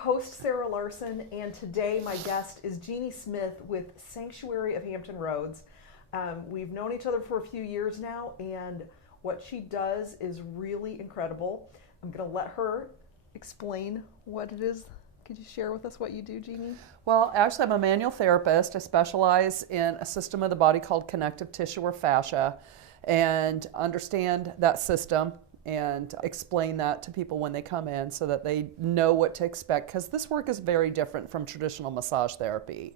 host, Sarah Larsen, and today my guest is Jeannie Smith with Sanctuary of Hampton Roads. We've known each other for a few years now, and what she does is really incredible. I'm going to let her explain what it is. Could you share with us what you do, Jeannie? Well, actually, I'm a manual therapist. I specialize in a system of the body called connective tissue or fascia, and understand that system and explain that to people when they come in so that they know what to expect, because this work is very different from traditional massage therapy.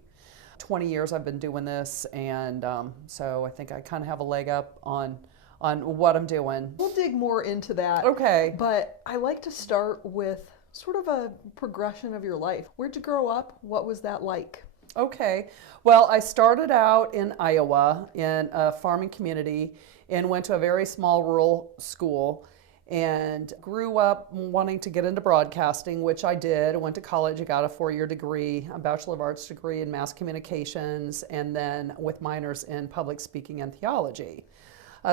20 years I've been doing this, and so I think I kind of have a leg up on what I'm doing. We'll dig more into that. Okay. But I like to start with sort of a progression of your life. Where'd you grow up? What was that like? Okay. Well, I started out in Iowa in a farming community and went to a very small rural school and grew up wanting to get into broadcasting, which I did. I went to college, I got a 4-year degree, a Bachelor of Arts degree in mass communications, and then with minors in public speaking and theology.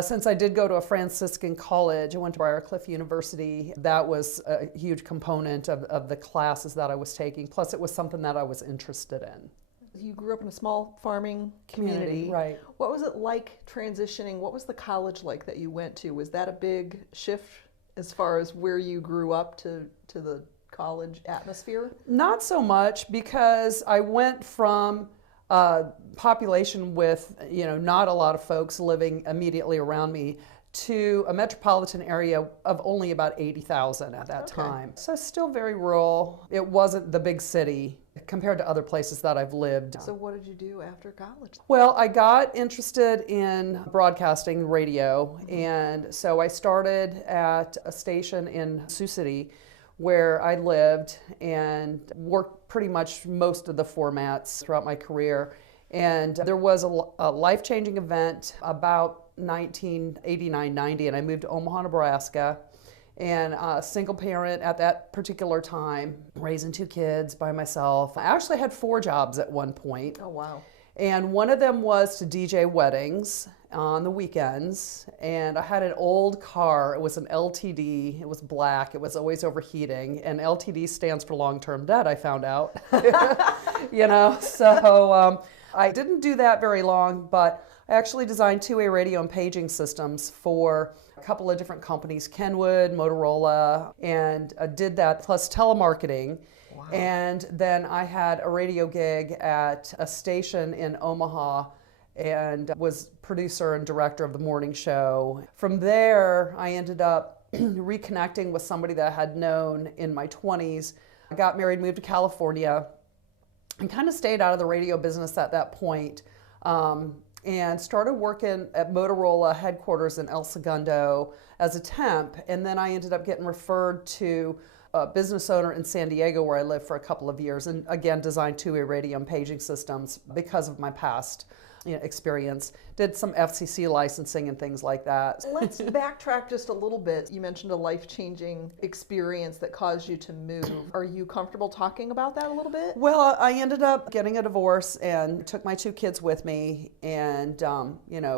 Since I did go to a Franciscan college, I went to Briarcliff University. That was a huge component of the classes that I was taking. Plus, it was something that I was interested in. You grew up in a small farming community. Right. What was it like transitioning? What was the college like that you went to? Was that a big shift as far as where you grew up to the college atmosphere? Not so much, because I went from a population with, not a lot of folks living immediately around me to a metropolitan area of only about 80,000 at that time. So still very rural. It wasn't the big city compared to other places that I've lived. So what did you do after college? Well, I got interested in broadcasting radio, and so I started at a station in Sioux City where I lived and worked pretty much most of the formats throughout my career. And there was a life-changing event about 1989-90, and I moved to Omaha, Nebraska, and a single parent at that particular time, raising 2 kids by myself. I actually had 4 jobs at one point. Oh, wow. And one of them was to DJ weddings on the weekends. And I had an old car. It was an LTD. It was black. It was always overheating. And LTD stands for long-term debt, I found out. So I didn't do that very long, but I actually designed 2-way radio and paging systems for a couple of different companies, Kenwood, Motorola, and did that plus telemarketing. Wow. And then I had a radio gig at a station in Omaha and was producer and director of the morning show. From there, I ended up reconnecting with somebody that I had known in my 20s. I got married, moved to California, and kind of stayed out of the radio business at that point. And started working at Motorola headquarters in El Segundo as a temp. And then I ended up getting referred to a business owner in San Diego where I lived for a couple of years, and again designed 2-way radio and paging systems because of my past experience. Did some FCC licensing and things like that. Let's backtrack just a little bit. You mentioned a life-changing experience that caused you to move. Are you comfortable talking about that a little bit? Well, I ended up getting a divorce and took my 2 kids with me, and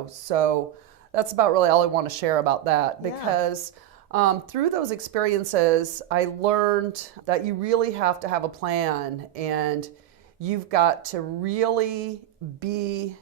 so that's about really all I want to share about that, because through those experiences, I learned that you really have to have a plan, and you've got to really be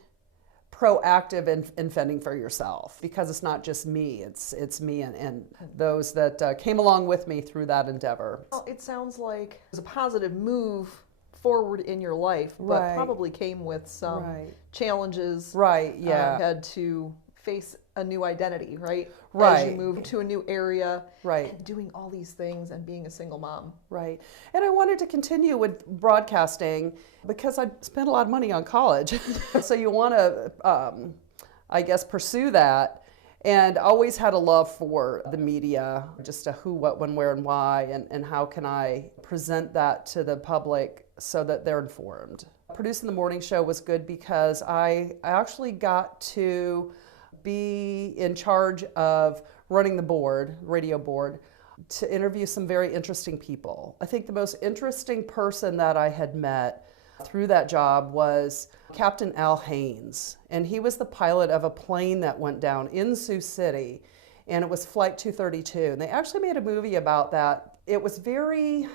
proactive in fending for yourself, because it's not just me, it's me and those that came along with me through that endeavor. Well, it sounds like it was a positive move forward in your life, but probably came with some challenges. Right, yeah. You had to face a new identity, right? Right. As you moved to a new area. Right. And doing all these things and being a single mom. Right. And I wanted to continue with broadcasting because I'd spent a lot of money on college. So you want to, pursue that. And always had a love for the media, just a who, what, when, where, and why, and how can I present that to the public so that they're informed. Producing the morning show was good because I actually got to be in charge of running the board, radio board, to interview some very interesting people. I think the most interesting person that I had met through that job was Captain Al Haynes, and he was the pilot of a plane that went down in Sioux City, and it was Flight 232, and they actually made a movie about that. It was very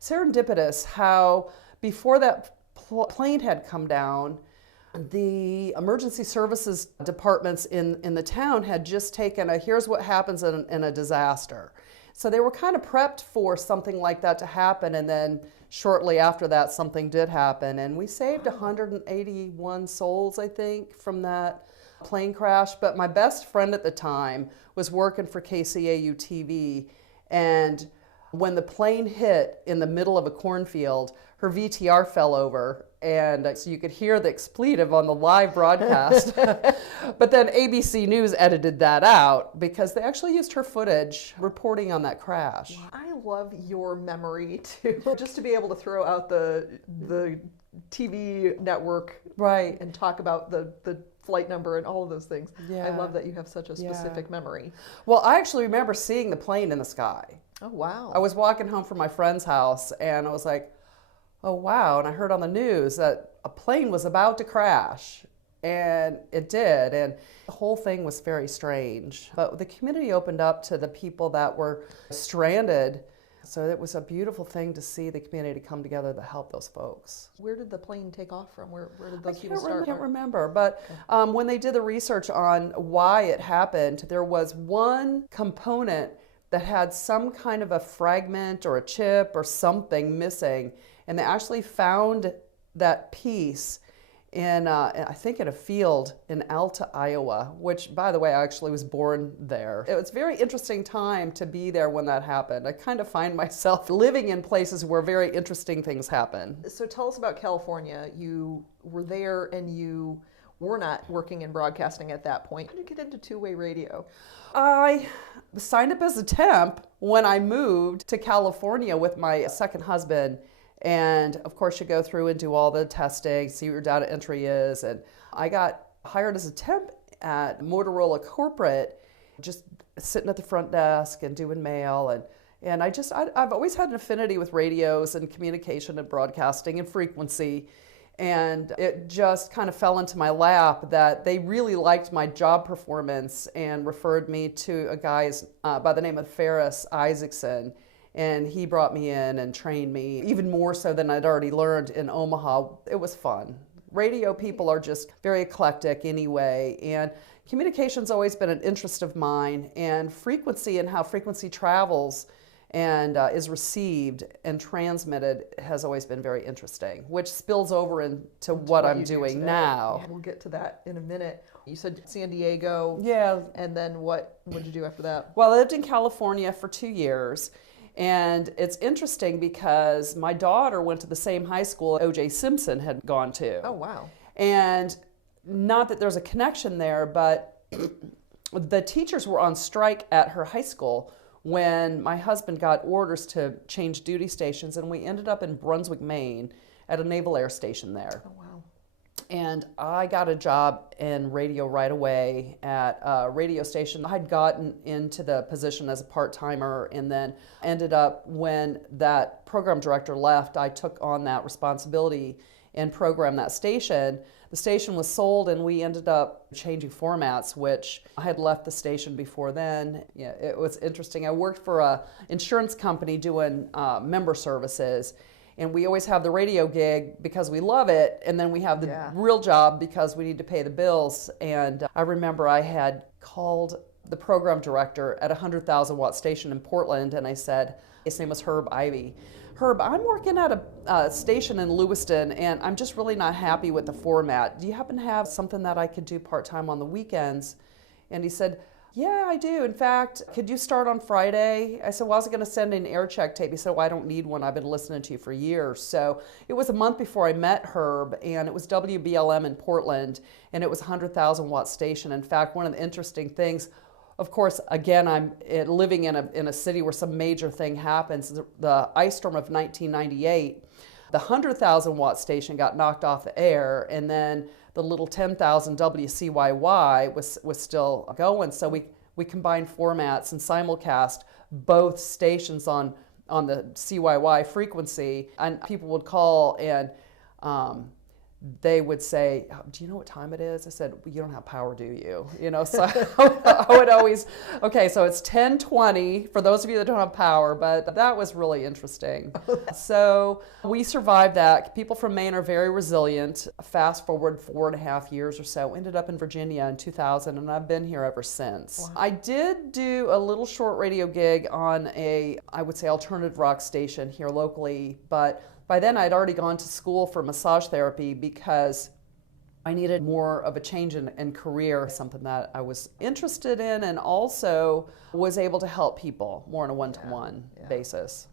serendipitous how before that plane had come down, the emergency services departments in the town had just taken here's what happens in a disaster. So they were kind of prepped for something like that to happen, and then shortly after that something did happen, and we saved 181 souls, I think, from that plane crash. But my best friend at the time was working for KCAU TV, and when the plane hit in the middle of a cornfield, her VTR fell over, and so you could hear the expletive on the live broadcast. But then ABC News edited that out because they actually used her footage reporting on that crash. I love your memory too. Just to be able to throw out the TV network, right, and talk about the flight number and all of those things. Yeah. I love that you have such a specific memory. Well, I actually remember seeing the plane in the sky. Oh, wow. I was walking home from my friend's house, and I was like, oh, wow. And I heard on the news that a plane was about to crash, and it did. And the whole thing was very strange. But the community opened up to the people that were stranded. So it was a beautiful thing to see the community come together to help those folks. Where did the plane take off from? Where did those people start? I can't remember. But when they did the research on why it happened, there was one component that had some kind of a fragment or a chip or something missing. And they actually found that piece in, I think, in a field in Alta, Iowa, which, by the way, I actually was born there. It was a very interesting time to be there when that happened. I kind of find myself living in places where very interesting things happen. So tell us about California. You were there and you were not working in broadcasting at that point. How did you get into two-way radio? I signed up as a temp when I moved to California with my second husband. And of course, you go through and do all the testing, see what your data entry is. And I got hired as a temp at Motorola Corporate, just sitting at the front desk and doing mail. And I've always had an affinity with radios and communication and broadcasting and frequency. And it just kind of fell into my lap that they really liked my job performance and referred me to a guy by the name of Ferris Isaacson. And he brought me in and trained me even more so than I'd already learned in Omaha. It was fun. Radio people are just very eclectic anyway. And communication's always been an interest of mine. And frequency and how frequency travels and is received and transmitted has always been very interesting, which spills over into what I'm doing now. Yeah, we'll get to that in a minute. You said San Diego. Yeah. And then what did you do after that? Well, I lived in California for 2 years. And it's interesting because my daughter went to the same high school O.J. Simpson had gone to. Oh, wow. And not that there's a connection there, but the teachers were on strike at her high school when my husband got orders to change duty stations, and we ended up in Brunswick, Maine at a naval air station there. Oh, wow. And I got a job in radio right away at a radio station. I'd gotten into the position as a part-timer, and then ended up, when that program director left, I took on that responsibility and programmed that station. The station was sold, and we ended up changing formats, which I had left the station before then. Yeah, it was interesting. I worked for an insurance company doing member services. And we always have the radio gig because we love it, and then we have the real job because we need to pay the bills. And I remember I had called the program director at a 100,000 watt station in Portland, and I said, his name was Herb Ivy. Herb, I'm working at a station in Lewiston, and I'm just really not happy with the format. Do you happen to have something that I could do part-time on the weekends? And he said, yeah, I do. In fact, could you start on Friday? I said, well, I was going to send an air check tape. He said, well, I don't need one. I've been listening to you for years. So it was a month before I met Herb, and it was WBLM in Portland, and it was a 100,000 watt station. In fact, one of the interesting things, of course, again, I'm living in a city where some major thing happens. The ice storm of 1998, the 100,000 watt station got knocked off the air, and then the little 10,000 WCYY was still going. So we combined formats and simulcast both stations on the CYY frequency, and people would call and they would say, "Oh, do you know what time it is?" I said, well, "You don't have power, do you?" So I would always, okay, so it's 10:20 for those of you that don't have power, but that was really interesting. So we survived that. People from Maine are very resilient. Fast forward 4.5 years or so, ended up in Virginia in 2000, and I've been here ever since. Wow. I did do a little short radio gig on I would say, alternative rock station here locally, but by then I'd already gone to school for massage therapy because I needed more of a change in career, something that I was interested in, and also was able to help people more on a one-to-one basis.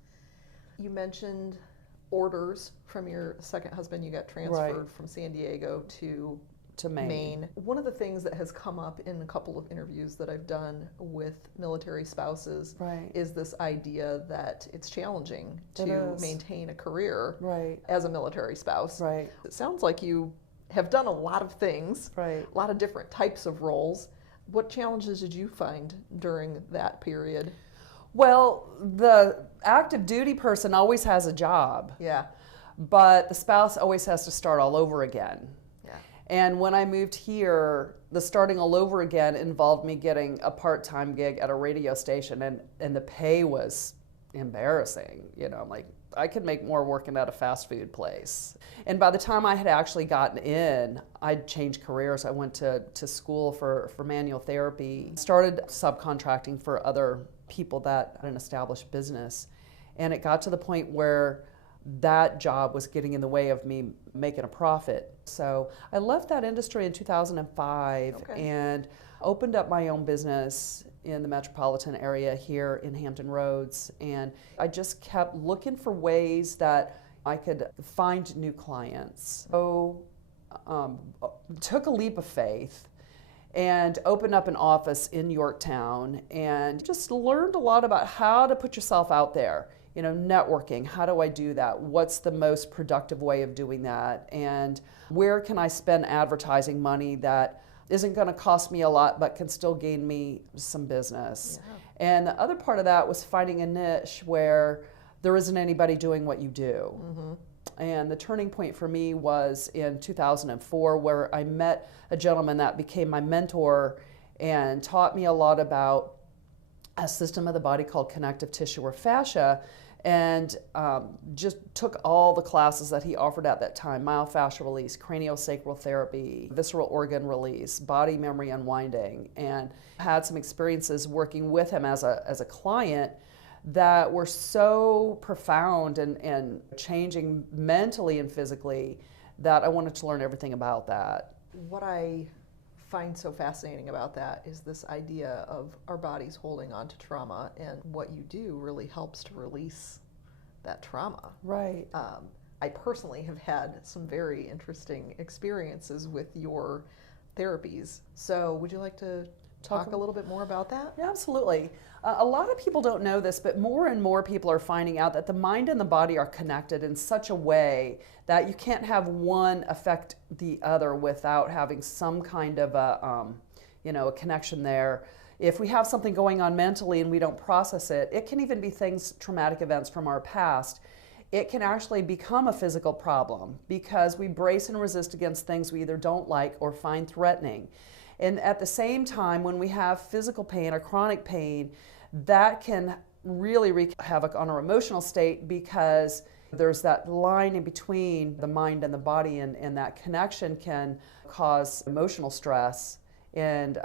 You mentioned orders from your second husband. You got transferred from San Diego to Maine. One of the things that has come up in a couple of interviews that I've done with military spouses is this idea that it's challenging to maintain a career as a military spouse. It sounds like you have done a lot of things, a lot of different types of roles. What challenges did you find during that period? Well, the active duty person always has a job. But the spouse always has to start all over again. And when I moved here, the starting all over again involved me getting a part-time gig at a radio station, and the pay was embarrassing. I'm like, I could make more working at a fast food place. And by the time I had actually gotten in, I'd changed careers. I went to school for manual therapy, started subcontracting for other people that had an established business. And it got to the point where that job was getting in the way of me making a profit. So I left that industry in 2005 and opened up my own business in the metropolitan area here in Hampton Roads. And I just kept looking for ways that I could find new clients. So took a leap of faith and opened up an office in Yorktown and just learned a lot about how to put yourself out there. Networking, how do I do that? What's the most productive way of doing that? And where can I spend advertising money that isn't going to cost me a lot but can still gain me some business? And the other part of that was finding a niche where there isn't anybody doing what you do. And the turning point for me was in 2004, where I met a gentleman that became my mentor and taught me a lot about a system of the body called connective tissue or fascia, and just took all the classes that he offered at that time: myofascial release, craniosacral therapy, visceral organ release, body memory unwinding, and had some experiences working with him as a client that were so profound and changing mentally and physically that I wanted to learn everything about that. What I find so fascinating about that is this idea of our bodies holding on to trauma, and what you do really helps to release that trauma. I personally have had some very interesting experiences with your therapies. So would you like to talk a little bit more about that? Yeah, absolutely. A lot of people don't know this, but more and more people are finding out that the mind and the body are connected in such a way that you can't have one affect the other without having some kind of a connection there. If we have something going on mentally and we don't process it, it can even be things, traumatic events from our past. It can actually become a physical problem because we brace and resist against things we either don't like or find threatening. And at the same time, when we have physical pain or chronic pain, that can really wreak havoc on our emotional state, because there's that line in between the mind and the body, and that connection can cause emotional stress and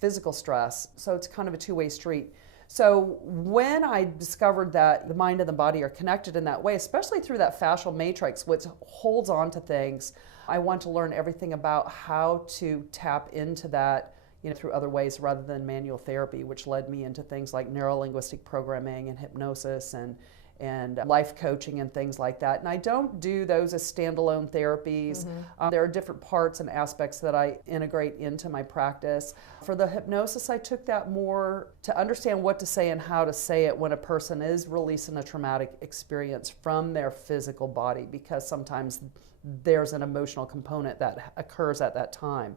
physical stress. So it's kind of a two-way street. So when I discovered that the mind and the body are connected in that way, especially through that fascial matrix, which holds on to things, I want to learn everything about how to tap into that, through other ways rather than manual therapy, which led me into things like neuro-linguistic programming and hypnosis and life coaching and things like that. And I don't do those as standalone therapies. There are different parts and aspects that I integrate into my practice. For the hypnosis, I took that more to understand what to say and how to say it when a person is releasing a traumatic experience from their physical body, because sometimes there's an emotional component that occurs at that time.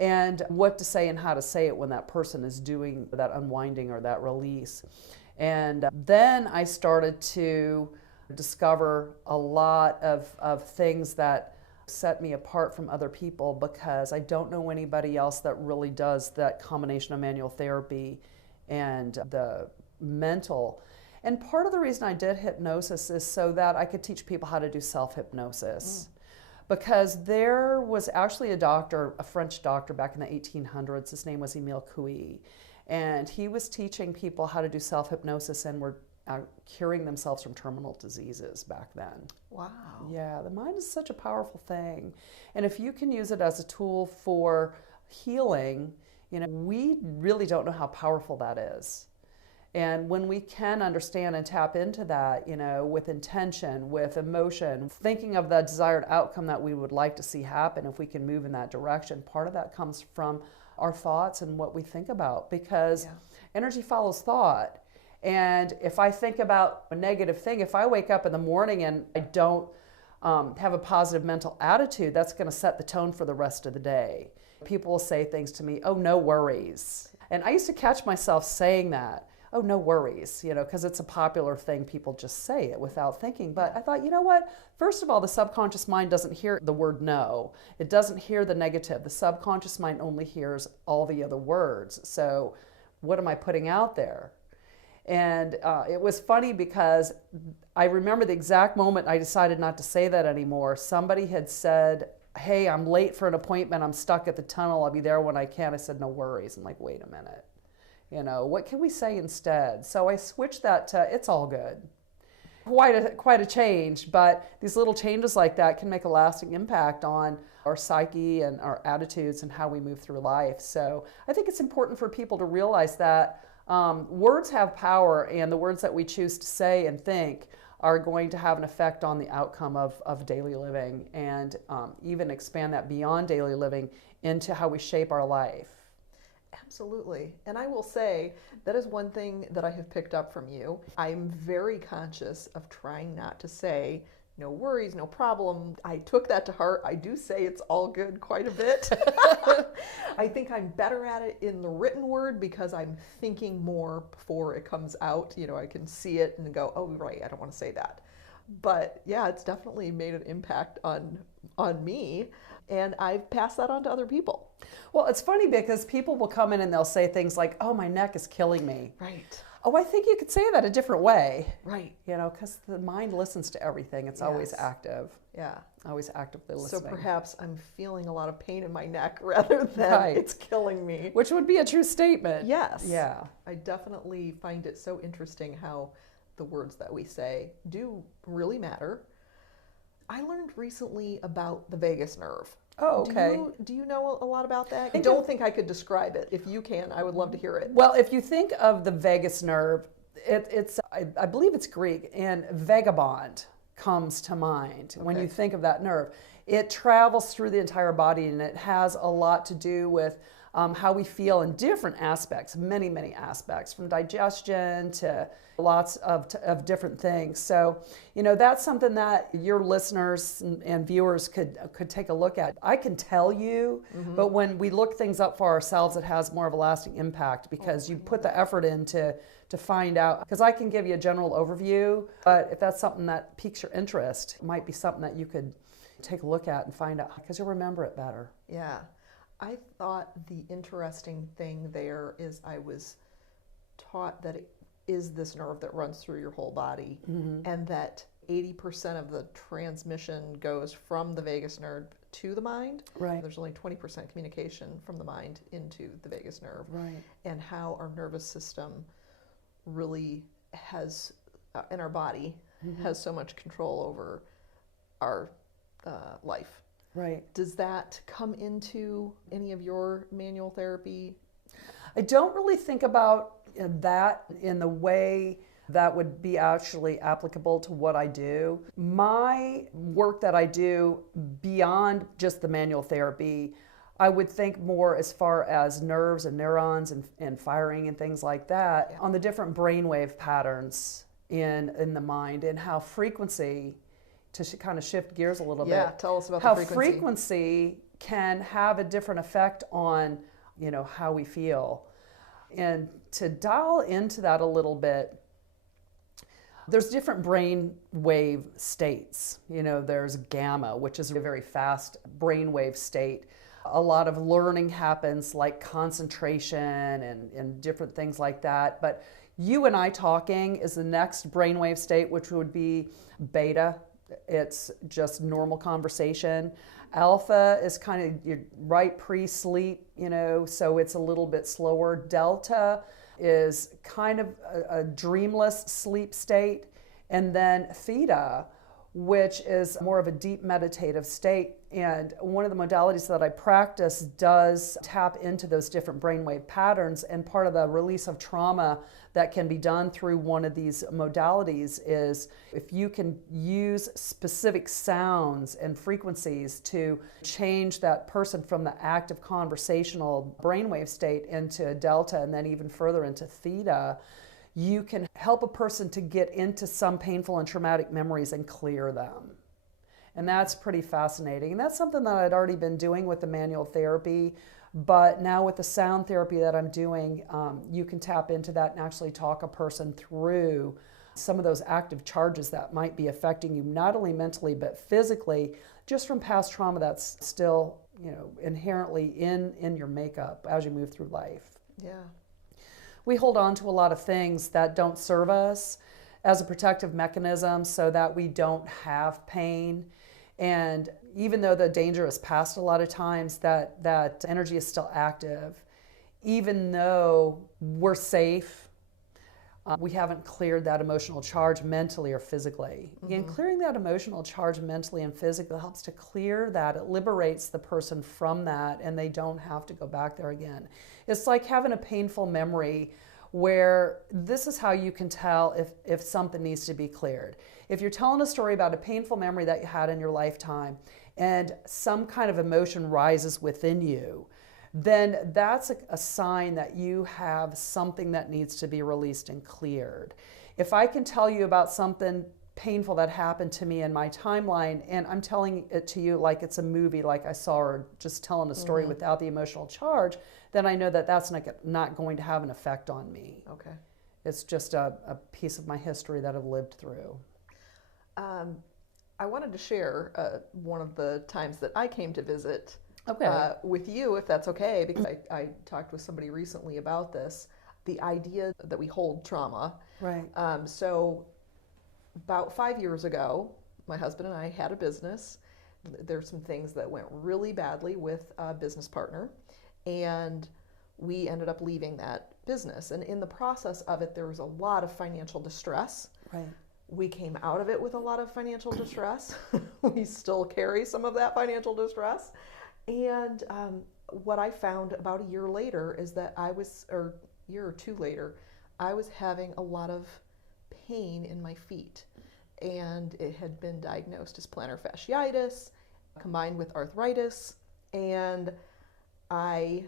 And what to say and how to say it when that person is doing that unwinding or that release. And then I started to discover a lot of things that set me apart from other people because I don't know anybody else that really does that combination of manual therapy and the mental. And part of the reason I did hypnosis is so that I could teach people how to do self-hypnosis. Because there was actually a doctor, a French doctor back in the 1800s, his name was Emile Coué, and he was teaching people how to do self-hypnosis and were curing themselves from terminal diseases back then. Wow. Yeah, the mind is such a powerful thing. And if you can use it as a tool for healing, we really don't know how powerful that is. And when we can understand and tap into that, with intention, with emotion, thinking of the desired outcome that we would like to see happen, if we can move in that direction, part of that comes from our thoughts and what we think about, because energy follows thought. And if I think about a negative thing, if I wake up in the morning and I don't have a positive mental attitude, that's going to set the tone for the rest of the day. People will say things to me, oh, no worries. And I used to catch myself saying that. Oh, no worries, because it's a popular thing. People just say it without thinking. But I thought, you know what? First of all, the subconscious mind doesn't hear the word no. It doesn't hear the negative. The subconscious mind only hears all the other words. So what am I putting out there? And it was funny because I remember the exact moment I decided not to say that anymore. Somebody had said, hey, I'm late for an appointment. I'm stuck at the tunnel. I'll be there when I can. I said, no worries. I'm like, wait a minute. What can we say instead? So I switched that to, it's all good. Quite a change, but these little changes like that can make a lasting impact on our psyche and our attitudes and how we move through life. So I think it's important for people to realize that words have power, and the words that we choose to say and think are going to have an effect on the outcome of daily living, and even expand that beyond daily living into how we shape our life. Absolutely. And I will say that is one thing that I have picked up from you. I'm very conscious of trying not to say, no worries, no problem. I took that to heart. I do say it's all good quite a bit. I think I'm better at it in the written word because I'm thinking more before it comes out. I can see it and go, oh, right, I don't want to say that. But yeah, it's definitely made an impact on me, and I've passed that on to other people. Well, it's funny because people will come in and they'll say things like, oh, my neck is killing me. Right. Oh, I think you could say that a different way. Right. Because the mind listens to everything. It's always active. Yeah. Always actively listening. So perhaps I'm feeling a lot of pain in my neck rather than it's killing me. Which would be a true statement. Yes. Yeah. I definitely find it so interesting how the words that we say do really matter. I learned recently about the vagus nerve. Oh, okay. Do you know a lot about that? I don't think I could describe it. If you can, I would love to hear it. Well, if you think of the vagus nerve, I believe it's Greek, and vagabond comes to mind when you think of that nerve. It travels through the entire body, and it has a lot to do with how we feel in different aspects, many, many aspects, from digestion to lots of different things. So, that's something that your listeners and viewers could take a look at. I can tell you, but when we look things up for ourselves, it has more of a lasting impact because you put the effort in to find out. Because I can give you a general overview, but if that's something that piques your interest, it might be something that you could take a look at and find out, because you'll remember it better. Yeah. I thought the interesting thing there is I was taught that it is this nerve that runs through your whole body, and that 80% of the transmission goes from the vagus nerve to the mind. Right. There's only 20% communication from the mind into the vagus nerve. Right. And how our nervous system really has, in our body, has so much control over our life. Right. Does that come into any of your manual therapy? I don't really think about that in the way that would be actually applicable to what I do. My work that I do beyond just the manual therapy, I would think more as far as nerves and neurons and firing and things like that, on the different brainwave patterns in the mind, and how frequency, to kind of shift gears a little bit. Yeah, tell us about how the frequency. Frequency can have a different effect on, how we feel. And to dial into that a little bit, There's different brain wave states. There's gamma, which is a very fast brain wave state. A lot of learning happens, like concentration and different things like that. But you and I talking is the next brainwave state, which would be beta. It's just normal conversation. Alpha is kind of you're right pre-sleep, so it's a little bit slower. Delta is kind of a dreamless sleep state. And then theta, which is more of a deep meditative state. And one of the modalities that I practice does tap into those different brainwave patterns. And part of the release of trauma that can be done through one of these modalities is if you can use specific sounds and frequencies to change that person from the active conversational brainwave state into delta and then even further into theta, you can help a person to get into some painful and traumatic memories and clear them. And that's pretty fascinating. And that's something that I'd already been doing with the manual therapy. But now with the sound therapy that I'm doing, you can tap into that and actually talk a person through some of those active charges that might be affecting you, not only mentally, but physically, just from past trauma that's still, inherently in your makeup as you move through life. Yeah. We hold on to a lot of things that don't serve us as a protective mechanism so that we don't have pain. And even though the danger is past a lot of times, that energy is still active. Even though we're safe, we haven't cleared that emotional charge mentally or physically. Mm-hmm. And clearing that emotional charge mentally and physically helps to clear that. It liberates the person from that, and they don't have to go back there again. It's like having a painful memory where this is how you can tell if something needs to be cleared. If you're telling a story about a painful memory that you had in your lifetime and some kind of emotion rises within you, then that's a sign that you have something that needs to be released and cleared. If I can tell you about something painful that happened to me in my timeline and I'm telling it to you like it's a movie, like I saw, or just telling a story mm-hmm. without the emotional charge, then I know that that's not going to have an effect on me. Okay. It's just a piece of my history that I've lived through. I wanted to share one of the times that I came to visit okay. With you, if that's okay, because I talked with somebody recently about this, the idea that we hold trauma. Right. So about 5 years ago, my husband and I had a business. There's some things that went really badly with a business partner, and we ended up leaving that business. And in the process of it, there was a lot of financial distress. Right. We came out of it with a lot of financial distress. We still carry some of that financial distress. And what I found about a year later is that or a year or two later, I was having a lot of pain in my feet. And it had been diagnosed as plantar fasciitis combined with arthritis. And I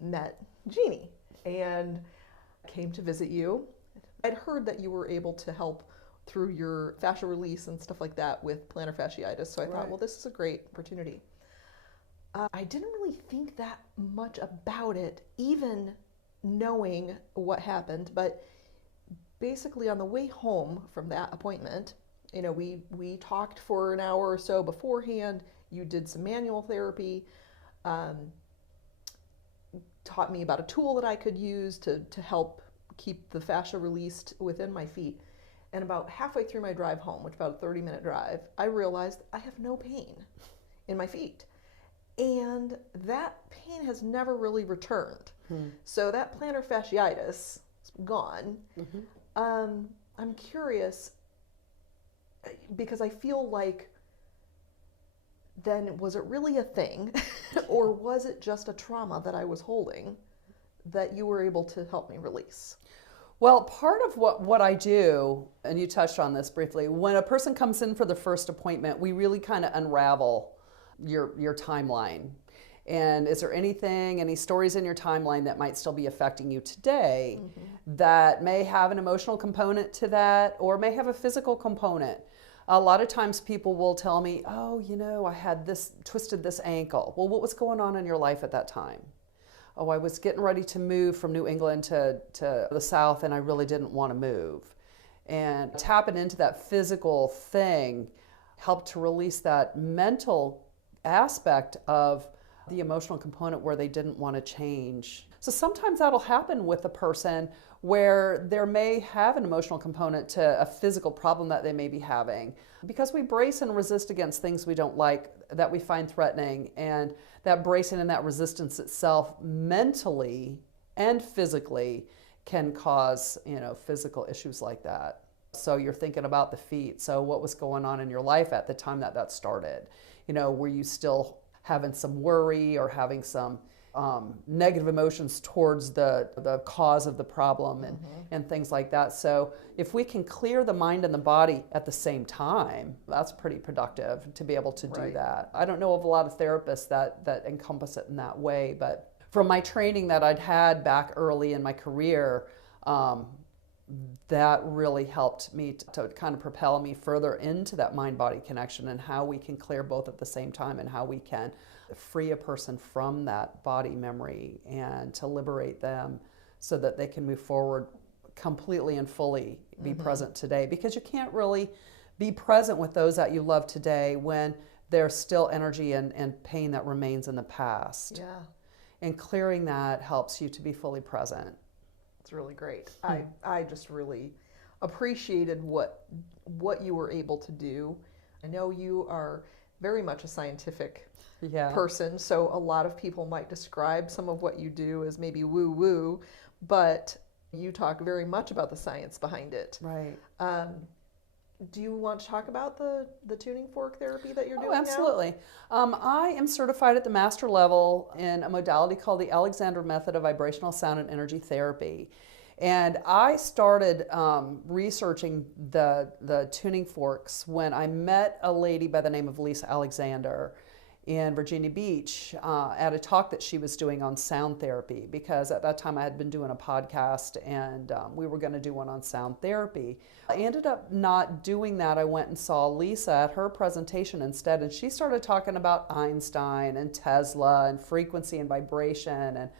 met Jeannie and came to visit you. I'd heard that you were able to help through your fascia release and stuff like that with plantar fasciitis. So I thought, well, this is a great opportunity. I didn't really think that much about it, even knowing what happened. But basically on the way home from that appointment, we talked for an hour or so beforehand. You did some manual therapy, taught me about a tool that I could use to help keep the fascia released within my feet. And about halfway through my drive home, which is about a 30-minute drive, I realized I have no pain in my feet. And that pain has never really returned. So that plantar fasciitis is gone. Mm-hmm. I'm curious, because I feel like then was it really a thing or was it just a trauma that I was holding that you were able to help me release? Well, part of what I do, and you touched on this briefly, when a person comes in for the first appointment, we really kind of unravel your timeline. And is there any stories in your timeline that might still be affecting you today mm-hmm. that may have an emotional component to that or may have a physical component? A lot of times people will tell me, oh, I had twisted this ankle. Well, what was going on in your life at that time? Oh, I was getting ready to move from New England to the South and I really didn't want to move. and tapping into that physical thing helped to release that mental aspect of the emotional component where they didn't want to change. So sometimes that'll happen with a person where there may have an emotional component to a physical problem that they may be having, because we brace and resist against things we don't like, that we find threatening, and that bracing and that resistance itself mentally and physically can cause, physical issues like that. So you're thinking about the feet. So what was going on in your life at the time that started? Were you still having some worry or having some negative emotions towards the cause of the problem and things like that? So if we can clear the mind and the body at the same time, that's pretty productive to be able to do that. I don't know of a lot of therapists that encompass it in that way, but from my training that I'd had back early in my career, that really helped me to kind of propel me further into that mind-body connection and how we can clear both at the same time, and how we can free a person from that body memory and to liberate them so that they can move forward completely and fully, be present today. Because you can't really be present with those that you love today when there's still energy and pain that remains in the past. Yeah. And clearing that helps you to be fully present. It's really great. I just really appreciated what you were able to do. I know you are very much a scientific person, so a lot of people might describe some of what you do as maybe woo-woo, but you talk very much about the science behind it. Right. Do you want to talk about the tuning fork therapy that you're doing absolutely. now? I am certified at the master level in a modality called the Alexander Method of Vibrational Sound and Energy Therapy. And I started researching the tuning forks when I met a lady by the name of Lisa Alexander in Virginia Beach at a talk that she was doing on sound therapy, because at that time I had been doing a podcast and we were going to do one on sound therapy. I ended up not doing that. I went and saw Lisa at her presentation instead, and she started talking about Einstein and Tesla and frequency and vibration, and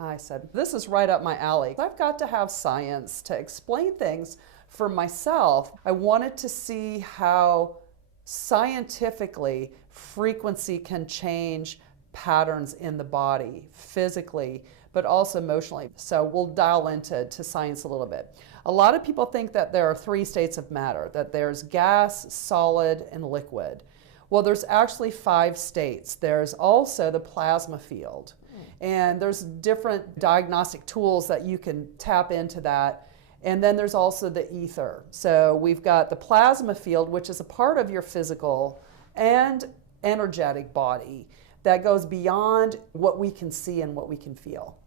I said, this is right up my alley. I've got to have science to explain things for myself. I wanted to see how scientifically frequency can change patterns in the body physically, but also emotionally. So we'll dial into science a little bit. A lot of people think that there are 3 states of matter, that there's gas, solid, and liquid. Well, there's actually 5 states. There's also the plasma field. And there's different diagnostic tools that you can tap into that. And then there's also the ether. So we've got the plasma field, which is a part of your physical and energetic body that goes beyond what we can see and what we can feel.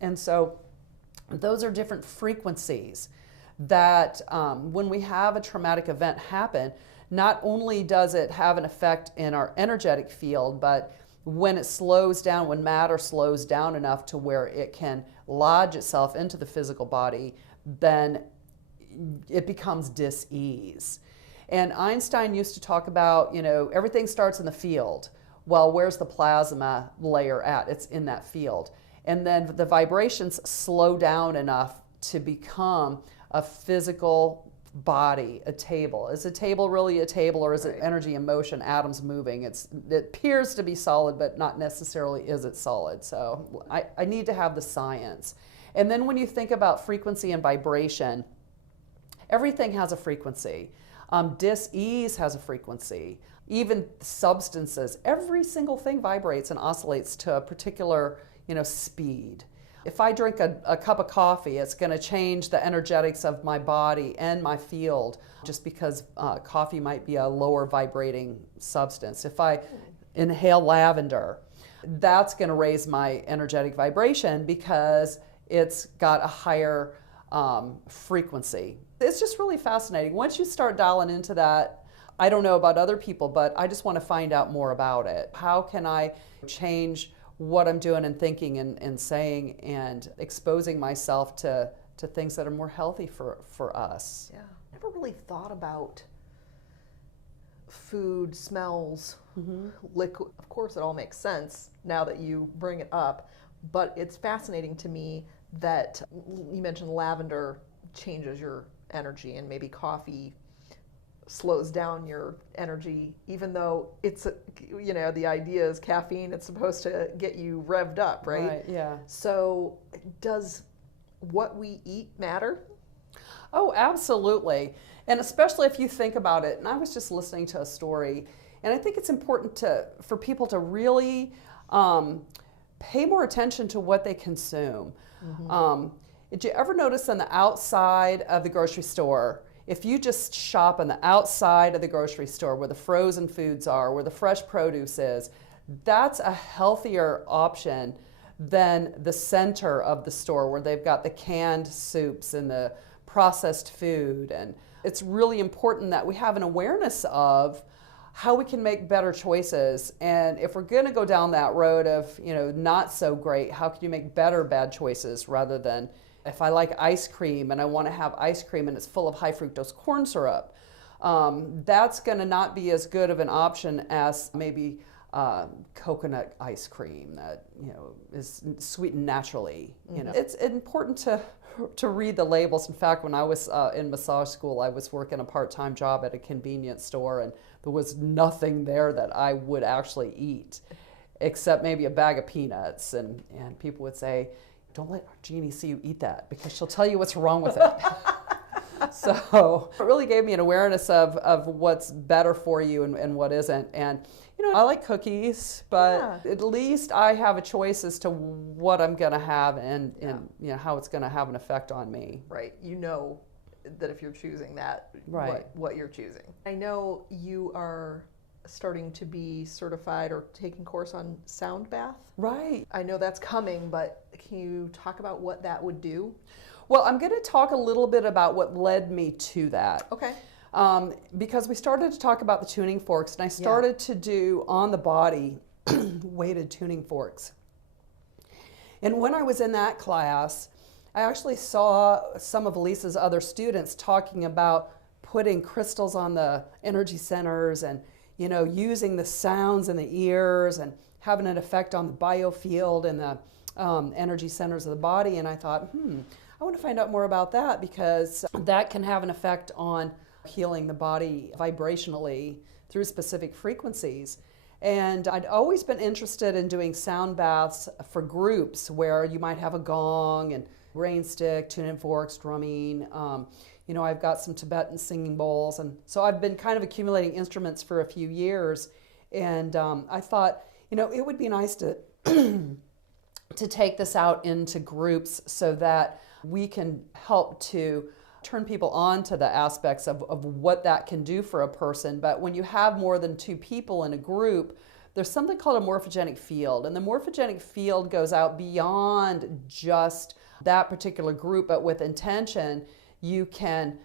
And so those are different frequencies that when we have a traumatic event happen, not only does it have an effect in our energetic field, but when it slows down, when matter slows down enough to where it can lodge itself into the physical body, then it becomes dis-ease. And Einstein used to talk about, everything starts in the field. Well, where's the plasma layer at? It's in that field. And then the vibrations slow down enough to become a physical body, a table. Is a table really a table, or is it energy in motion, atoms moving? It appears to be solid, but not necessarily is it solid. So I need to have the science. And then when you think about frequency and vibration, everything has a frequency. Dis-ease has a frequency. Even substances, every single thing vibrates and oscillates to a particular, speed. If I drink a cup of coffee, it's going to change the energetics of my body and my field, just because coffee might be a lower vibrating substance. If I inhale lavender, that's going to raise my energetic vibration because it's got a higher frequency. It's just really fascinating. Once you start dialing into that, I don't know about other people, but I just want to find out more about it. How can I change what I'm doing and thinking and saying and exposing myself to things that are more healthy for us? Yeah. Never really thought about food, smells, liquid. Of course, it all makes sense now that you bring it up, but it's fascinating to me that you mentioned lavender changes your energy, and maybe coffee slows down your energy, even though it's the idea is caffeine, it's supposed to get you revved up, right? Right, yeah. So does what we eat matter? Oh, absolutely. And especially if you think about it, and I was just listening to a story, and I think it's important for people to really pay more attention to what they consume. Did you ever notice on the outside of the grocery store, if you just shop on the outside of the grocery store where the frozen foods are, where the fresh produce is, that's a healthier option than the center of the store where they've got the canned soups and the processed food. And it's really important that we have an awareness of how we can make better choices. And if we're going to go down that road of, not so great, how can you make better bad choices rather than, if I like ice cream and I want to have ice cream and it's full of high fructose corn syrup, that's going to not be as good of an option as maybe coconut ice cream that is sweetened naturally. It's important to read the labels. In fact, when I was in massage school, I was working a part-time job at a convenience store, and there was nothing there that I would actually eat except maybe a bag of peanuts, and people would say, don't let Jeannie see you eat that because she'll tell you what's wrong with it. So it really gave me an awareness of what's better for you and what isn't. And I like cookies, but at least I have a choice as to what I'm going to have and how it's going to have an effect on me. Right. That if you're choosing that, right, what you're choosing. I know you are starting to be certified or taking course on sound bath. Right. I know that's coming, but can you talk about what that would do? Well, I'm going to talk a little bit about what led me to that. Okay. Because we started to talk about the tuning forks, and I started to do on the body weighted tuning forks. And when I was in that class, I actually saw some of Lisa's other students talking about putting crystals on the energy centers and using the sounds in the ears and having an effect on the biofield and the energy centers of the body. And I thought, I want to find out more about that because that can have an effect on healing the body vibrationally through specific frequencies. And I'd always been interested in doing sound baths for groups where you might have a gong and rain stick, tuning forks, drumming. I've got some Tibetan singing bowls, and so I've been kind of accumulating instruments for a few years. And I thought, it would be nice to to take this out into groups so that we can help to turn people on to the aspects of what that can do for a person. But when you have more than two people in a group, there's something called a morphogenic field. And the morphogenic field goes out beyond just that particular group, but with intention, you can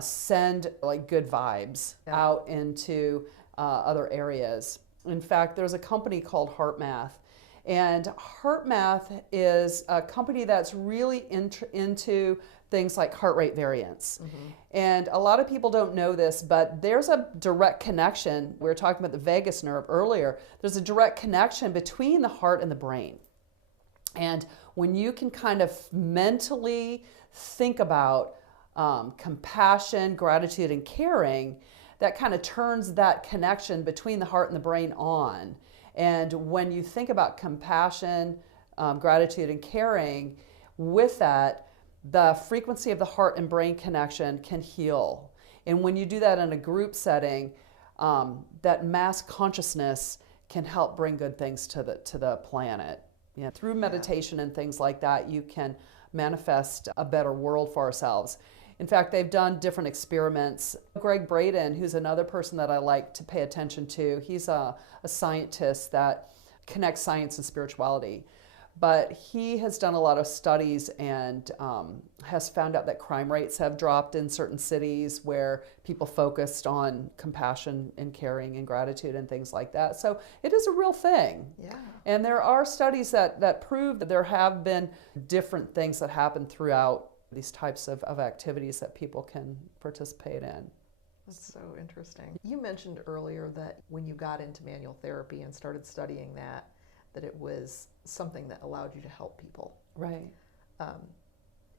send like good vibes out into other areas. In fact, there's a company called HeartMath. And HeartMath is a company that's really into things like heart rate variance. And a lot of people don't know this, but there's a direct connection. We were talking about the vagus nerve earlier. There's a direct connection between the heart and the brain. And when you can kind of mentally think about compassion, gratitude, and caring, that kind of turns that connection between the heart and the brain on. And when you think about compassion, gratitude, and caring, with that, the frequency of the heart and brain connection can heal. And when you do that in a group setting, that mass consciousness can help bring good things to the planet. Through meditation and things like that, you can manifest a better world for ourselves. In fact, they've done different experiments. Greg Braden, who's another person that I like to pay attention to, he's a scientist that connects science and spirituality. But he has done a lot of studies and has found out that crime rates have dropped in certain cities where people focused on compassion and caring and gratitude and things like that. So it is a real thing. Yeah. And there are studies that prove that there have been different things that happen throughout these types of activities that people can participate in. That's so interesting. You mentioned earlier that when you got into manual therapy and started studying that it was something that allowed you to help people. Right.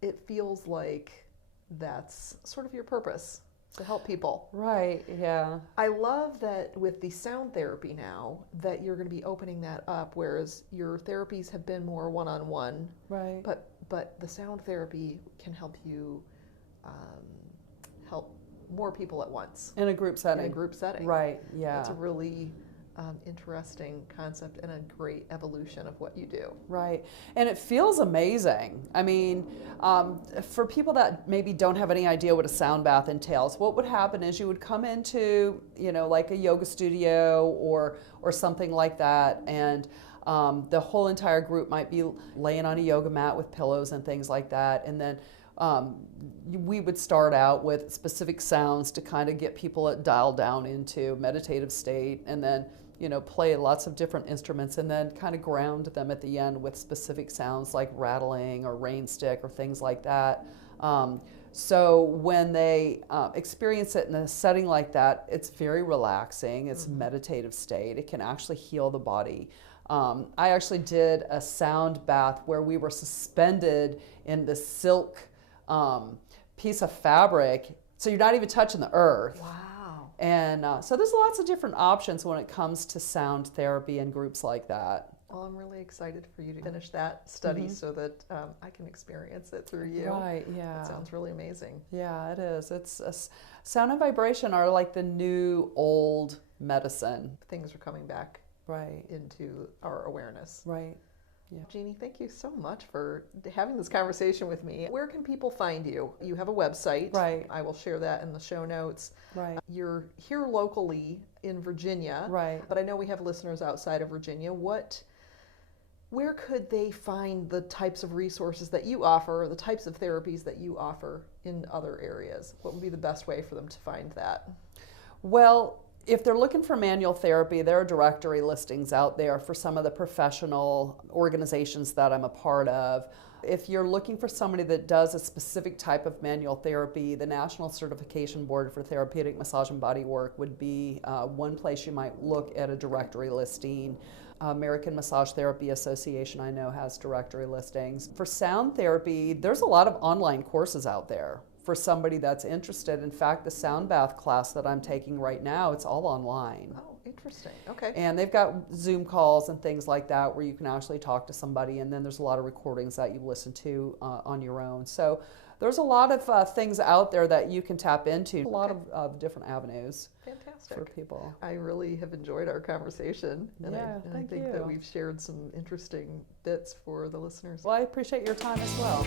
It feels like that's sort of your purpose, to help people. Right, yeah. I love that with the sound therapy now that you're going to be opening that up, whereas your therapies have been more one-on-one. Right. But the sound therapy can help you help more people at once. In a group setting. In a group setting. Right, yeah. That's a really interesting concept and a great evolution of what you do. Right. And it feels amazing. I mean, for people that maybe don't have any idea what a sound bath entails, what would happen is you would come into, like a yoga studio or something like that, and the whole entire group might be laying on a yoga mat with pillows and things like that. And then we would start out with specific sounds to kind of get people dialed down into meditative state, and then play lots of different instruments, and then kind of ground them at the end with specific sounds like rattling or rain stick or things like that. So when they experience it in a setting like that, it's very relaxing. It's a meditative state. It can actually heal the body. I actually did a sound bath where we were suspended in the silk piece of fabric, so you're not even touching the earth. Wow. And so there's lots of different options when it comes to sound therapy and groups like that. Well, I'm really excited for you to finish that study so that I can experience it through you. Right, yeah. That sounds really amazing. Yeah, it is. Sound and vibration are like the new old medicine. Things are coming back right into our awareness. Right. Yeah. Jeannie, thank you so much for having this conversation with me. Where can people find you? You have a website. Right. I will share that in the show notes. Right. You're here locally in Virginia. Right. But I know we have listeners outside of Virginia. Where could they find the types of resources that you offer, or the types of therapies that you offer in other areas? What would be the best way for them to find that? Well, if they're looking for manual therapy, there are directory listings out there for some of the professional organizations that I'm a part of. If you're looking for somebody that does a specific type of manual therapy, the National Certification Board for Therapeutic Massage and Body Work would be one place you might look at a directory listing. American Massage Therapy Association, I know, has directory listings. For sound therapy, there's a lot of online courses out there for somebody that's interested. In fact, the sound bath class that I'm taking right now, it's all online. Oh, interesting. Okay. And they've got Zoom calls and things like that where you can actually talk to somebody, and then there's a lot of recordings that you listen to on your own. So there's a lot of things out there that you can tap into, a lot of different avenues. Fantastic. For people. I really have enjoyed our conversation, and I think that we've shared some interesting bits for the listeners. Well, I appreciate your time as well.